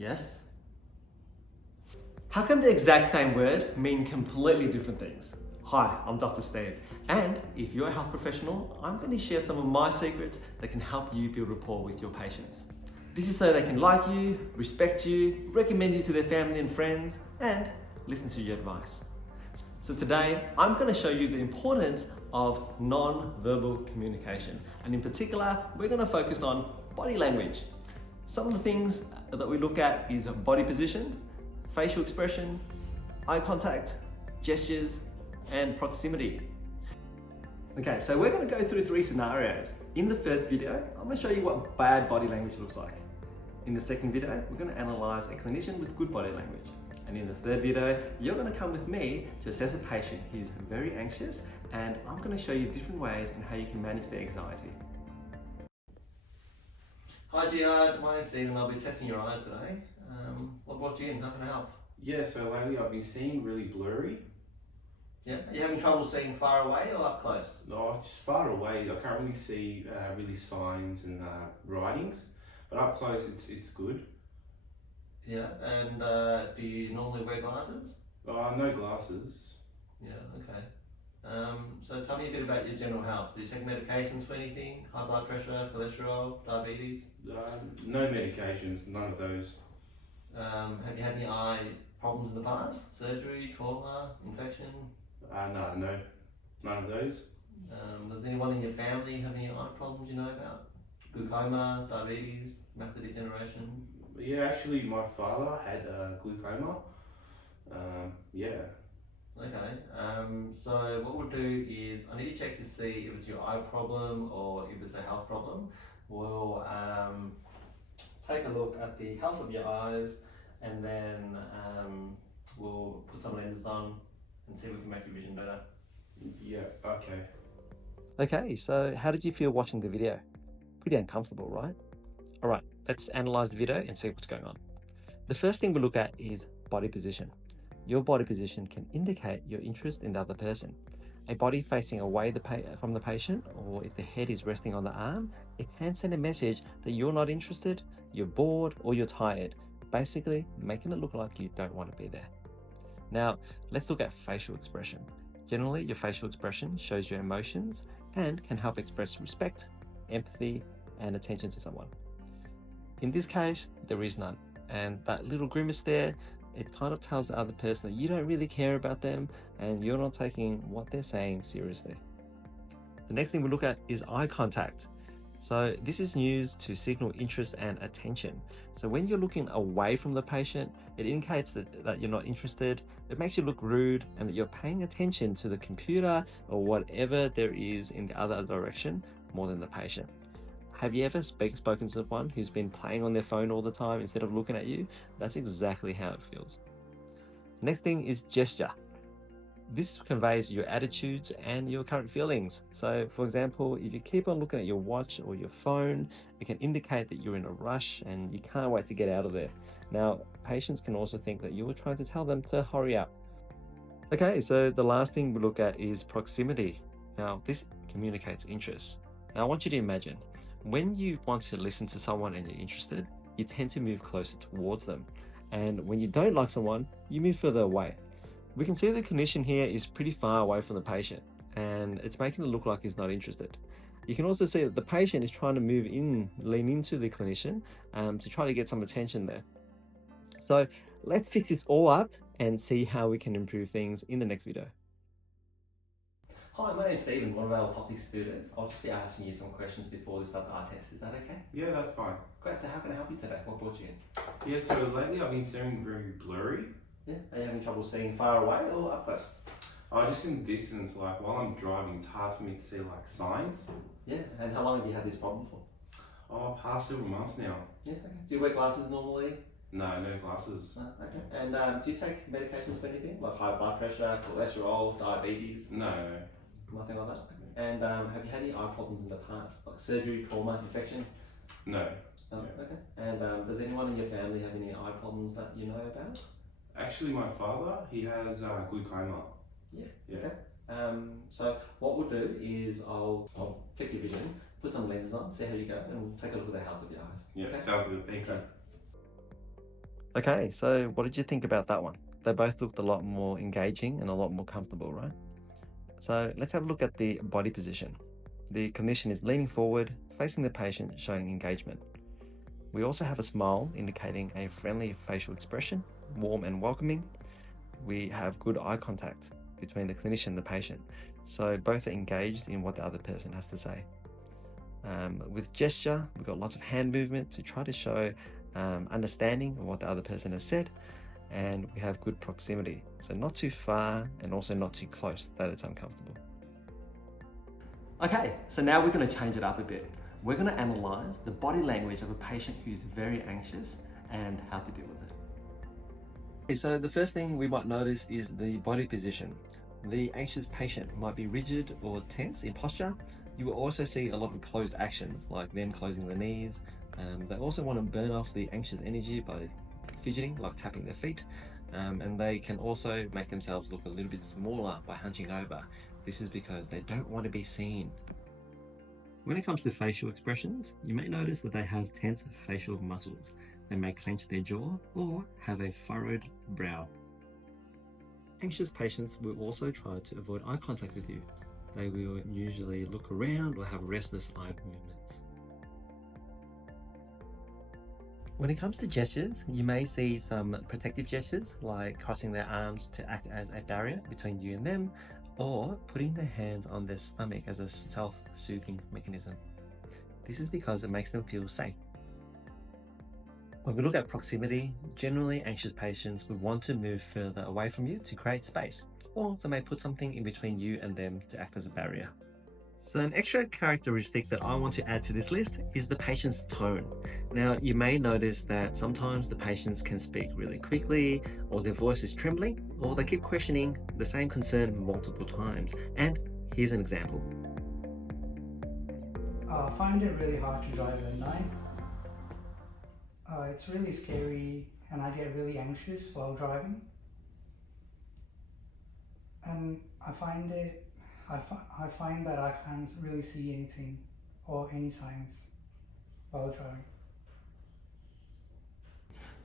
Yes? How can the exact same word mean completely different things? Hi, I'm Dr. Steve, and if you're a health professional, I'm going to share some of my secrets that can help you build rapport with your patients. This is so they can like you, respect you, recommend you to their family and friends, and listen to your advice. So today, I'm going to show you the importance of non-verbal communication. And in particular, we're going to focus on body language. Some of the things that we look at is body position, facial expression, eye contact, gestures, and proximity. Okay, so we're going to go through 3 scenarios. In the first video, I'm going to show you what bad body language looks like. In the second video, we're going to analyze a clinician with good body language. And in the third video, you're going to come with me to assess a patient who's very anxious, and I'm going to show you different ways and how you can manage their anxiety. Hi Jihad, my name's Steve and I'll be testing your eyes today. What brought you in? How can I help? Yeah, so lately I've been seeing really blurry. Yeah, are you having trouble seeing far away or up close? No, just far away. I can't really see really signs and writings, but up close it's good. Yeah, and do you normally wear glasses? No glasses. Yeah, okay. So tell me a bit about your general health. Do you take medications for anything? High blood pressure, cholesterol, diabetes? No medications, none of those. Have you had any eye problems in the past? Surgery, trauma, infection? No, none of those. Does anyone in your family have any eye problems you know about? Glaucoma, diabetes, macular degeneration? Yeah, actually my father had glaucoma. Yeah. Okay, so what we'll do is I need to check to see if it's your eye problem or if it's a health problem. We'll take a look at the health of your eyes, and then we'll put some lenses on and see if we can make your vision better. Yeah, okay. Okay, so how did you feel watching the video? Pretty uncomfortable, right? All right, let's analyze the video and see what's going on. The first thing we look at is body position. Your body position can indicate your interest in the other person. A body facing away from the patient, or if the head is resting on the arm, it can send a message that you're not interested, you're bored, or you're tired, basically making it look like you don't want to be there. Now, let's look at facial expression. Generally, your facial expression shows your emotions and can help express respect, empathy, and attention to someone. In this case, there is none, and that little grimace there, it kind of tells the other person that you don't really care about them and you're not taking what they're saying seriously. The next thing we look at is eye contact. So this is used to signal interest and attention. So when you're looking away from the patient, it indicates that you're not interested. It makes you look rude and that you're paying attention to the computer or whatever there is in the other direction more than the patient. Have you ever spoken to someone who's been playing on their phone all the time instead of looking at you? That's exactly how it feels. Next thing is gesture. This conveys your attitudes and your current feelings. So for example, if you keep on looking at your watch or your phone, it can indicate that you're in a rush and you can't wait to get out of there. Now, patients can also think that you were trying to tell them to hurry up. Okay, so the last thing we look at is proximity. Now, this communicates interest. Now, I want you to imagine, when you want to listen to someone and you're interested, you tend to move closer towards them. And when you don't like someone, you move further away. We can see the clinician here is pretty far away from the patient, and it's making it look like he's not interested. You can also see that the patient is trying to lean into the clinician to try to get some attention there. So let's fix this all up and see how we can improve things in the next video. Hi, my name's Stephen, one of our faculty students. I'll just be asking you some questions before we start our test. Is that okay? Yeah, that's fine. Great, so how can I help you today? What brought you in? Yeah, so lately I've been seeing very blurry. Yeah, are you having trouble seeing far away or up close? Just in the distance, like while I'm driving, it's hard for me to see like signs. Yeah, and how long have you had this problem for? Past several months now. Yeah, okay. Do you wear glasses normally? No glasses. Okay. And do you take medications for anything? Like high blood pressure, cholesterol, diabetes? No. Nothing like that? Okay. And have you had any eye problems in the past? Like surgery, trauma, infection? No. Okay. And does anyone in your family have any eye problems that you know about? Actually, my father, he has glaucoma. Yeah. Yeah. Okay. So what we'll do is I'll check your vision, put some lenses on, see how you go, and we'll take a look at the health of your eyes. Yeah, okay? sounds good. Thank you. Okay, so what did you think about that one? They both looked a lot more engaging and a lot more comfortable, right? So let's have a look at the body position. The clinician is leaning forward, facing the patient, showing engagement. We also have a smile indicating a friendly facial expression, warm and welcoming. We have good eye contact between the clinician and the patient. So both are engaged in what the other person has to say. With gesture, we've got lots of hand movement to try to show understanding of what the other person has said. And we have good proximity. So not too far and also not too close that it's uncomfortable. Okay, so now we're going to change it up a bit. We're going to analyze the body language of a patient who's very anxious and how to deal with it. Okay, so the first thing we might notice is the body position. The anxious patient might be rigid or tense in posture. You will also see a lot of closed actions, like them closing their knees. They also want to burn off the anxious energy by fidgeting, like tapping their feet. And they can also make themselves look a little bit smaller by hunching over. This is because they don't want to be seen. When it comes to facial expressions, you may notice that they have tense facial muscles. They may clench their jaw or have a furrowed brow. Anxious patients will also try to avoid eye contact with you. They will usually look around or have restless eye movements. When it comes to gestures, you may see some protective gestures like crossing their arms to act as a barrier between you and them, or putting their hands on their stomach as a self-soothing mechanism. This is because it makes them feel safe. When we look at proximity, generally anxious patients would want to move further away from you to create space, or they may put something in between you and them to act as a barrier. So an extra characteristic that I want to add to this list is the patient's tone. Now, you may notice that sometimes the patients can speak really quickly, or their voice is trembling, or they keep questioning the same concern multiple times. And here's an example. I find it really hard to drive at night. It's really scary and I get really anxious while driving. And I find that I can't really see anything or any signs while driving.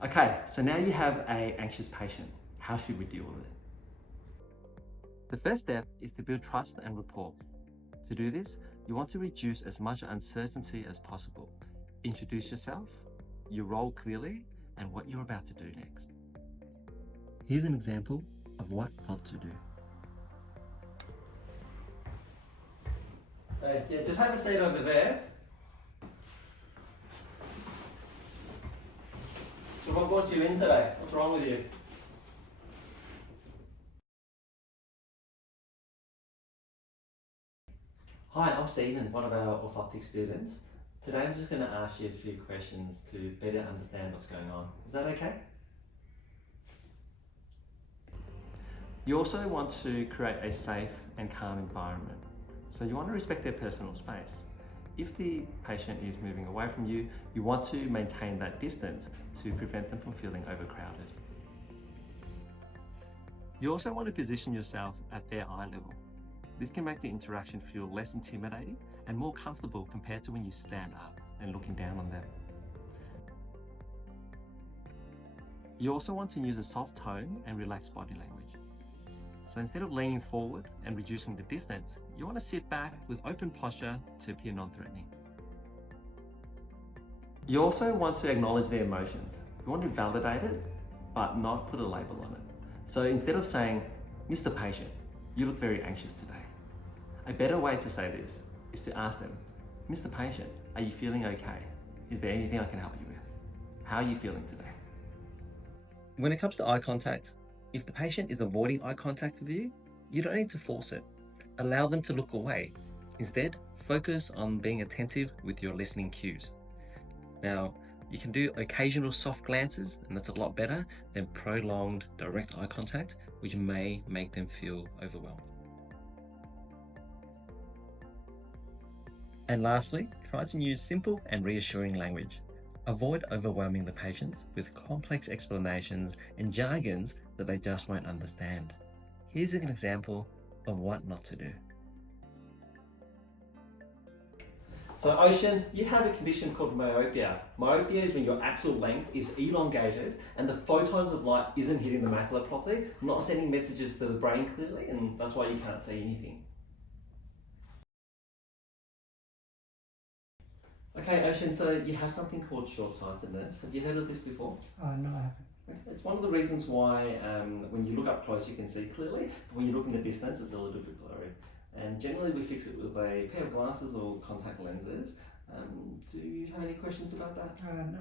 Okay, so now you have an anxious patient. How should we deal with it? The first step is to build trust and rapport. To do this, you want to reduce as much uncertainty as possible. Introduce yourself, your role clearly, and what you're about to do next. Here's an example of what not to do. Yeah, just have a seat over there. So what brought you in today? What's wrong with you? Hi, I'm Stephen, one of our orthoptic students. Today I'm just going to ask you a few questions to better understand what's going on. Is that okay? You also want to create a safe and calm environment. So you want to respect their personal space. If the patient is moving away from you, you want to maintain that distance to prevent them from feeling overcrowded. You also want to position yourself at their eye level. This can make the interaction feel less intimidating and more comfortable compared to when you stand up and looking down on them. You also want to use a soft tone and relaxed body language. So instead of leaning forward and reducing the distance, you want to sit back with open posture to appear non-threatening. You also want to acknowledge their emotions. You want to validate it, but not put a label on it. So instead of saying, "Mr. Patient, you look very anxious today," a better way to say this is to ask them, "Mr. Patient, are you feeling okay? Is there anything I can help you with? How are you feeling today?" When it comes to eye contact, if the patient is avoiding eye contact with you, you don't need to force it. Allow them to look away. Instead, focus on being attentive with your listening cues. Now, you can do occasional soft glances, and that's a lot better than prolonged direct eye contact, which may make them feel overwhelmed. And lastly, try to use simple and reassuring language. Avoid overwhelming the patients with complex explanations and jargons that they just won't understand. Here's an example of what not to do. So Oshen, you have a condition called myopia. Myopia is when your axial length is elongated and the photons of light isn't hitting the macula properly, not sending messages to the brain clearly, and that's why you can't see anything. Okay, Oshen, so you have something called short-sightedness. Have you heard of this before? No, I haven't. Okay. It's one of the reasons why when you look up close you can see clearly, but when you look in the distance it's a little bit blurry. And generally we fix it with a pair of glasses or contact lenses. Do you have any questions about that? No.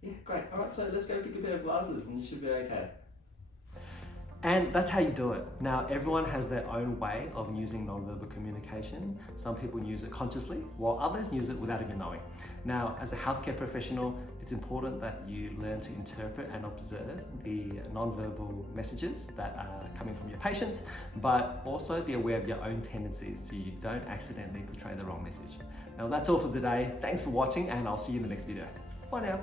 Yeah, great. All right, so let's go pick a pair of glasses and you should be okay. And that's how you do it. Now, everyone has their own way of using nonverbal communication. Some people use it consciously, while others use it without even knowing. Now, as a healthcare professional, it's important that you learn to interpret and observe the nonverbal messages that are coming from your patients, but also be aware of your own tendencies so you don't accidentally portray the wrong message. Now, that's all for today. Thanks for watching, and I'll see you in the next video. Bye now.